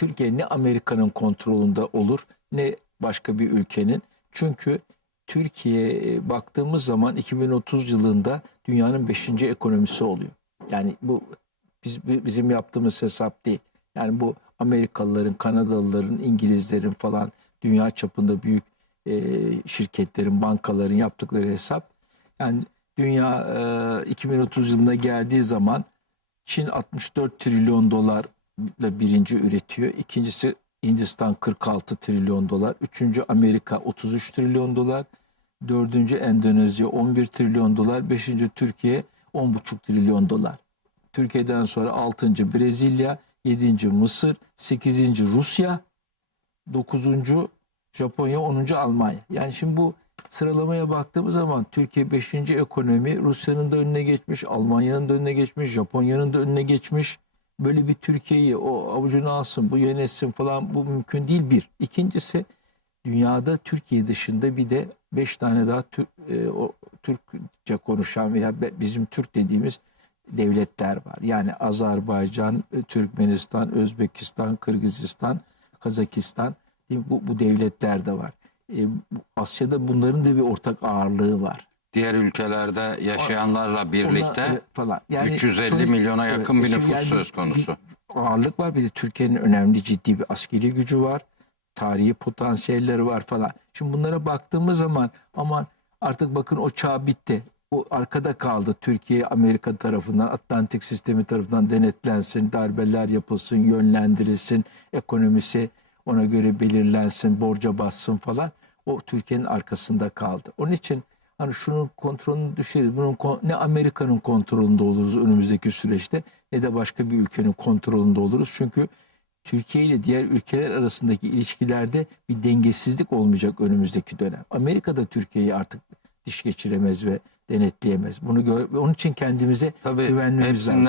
Türkiye ne Amerika'nın kontrolünde olur ne başka bir ülkenin. Çünkü Türkiye baktığımız zaman 2030 yılında dünyanın 5. ekonomisi oluyor. Yani bu biz bi- bizim yaptığımız hesap değil. Yani bu Amerikalıların, Kanadalıların, İngilizlerin falan dünya çapında büyük e, şirketlerin, bankaların yaptıkları hesap. Yani dünya e, 2030 yılına geldiği zaman Çin 64 trilyon dolarla birinci üretiyor. İkincisi Hindistan 46 trilyon dolar. Üçüncü Amerika 33 trilyon dolar. Dördüncü Endonezya 11 trilyon dolar. Beşinci Türkiye 10,5 trilyon dolar. Türkiye'den sonra altıncı Brezilya, yedinci Mısır, sekizinci Rusya, dokuzuncu Japonya, onuncu Almanya. Yani şimdi bu sıralamaya baktığımız zaman Türkiye 5. ekonomi Rusya'nın da önüne geçmiş, Almanya'nın da önüne geçmiş, Japonya'nın da önüne geçmiş. Böyle bir Türkiye'yi o avucuna alsın, bu yönetsin falan bu mümkün değil bir. İkincisi dünyada Türkiye dışında bir de 5 tane daha Tür- e, o Türkçe konuşan veya bizim Türk dediğimiz devletler var. Yani Azerbaycan, e, Türkmenistan, Özbekistan, Kırgızistan, Kazakistan bu, bu devletler de var. E, Asya'da bunların da bir ortak ağırlığı var. Diğer ülkelerde yaşayanlarla birlikte Onlar, e, falan. 350 sonuç- milyona yakın Evet, bir nüfus yani söz konusu. bir ağırlık var. Bir de Türkiye'nin önemli ciddi bir askeri gücü var. Tarihi potansiyelleri var falan. Şimdi bunlara baktığımız zaman aman artık bakın o çağ bitti. O arkada kaldı. Türkiye Amerika tarafından, Atlantik sistemi tarafından denetlensin, darbeler yapılsın, yönlendirilsin, ekonomisi ona göre belirlensin, borca bassın falan. O Türkiye'nin arkasında kaldı. Onun için hani şunun kontrolünü düşeriz. Bunun ne Amerika'nın kontrolünde oluruz önümüzdeki süreçte ne de başka bir ülkenin kontrolünde oluruz. Çünkü Türkiye ile diğer ülkeler arasındaki ilişkilerde bir dengesizlik olmayacak önümüzdeki dönem. Amerika da Türkiye'yi artık diş geçiremez ve denetleyemez. Bunu gör, onun için kendimize Tabii güvenmemiz lazım.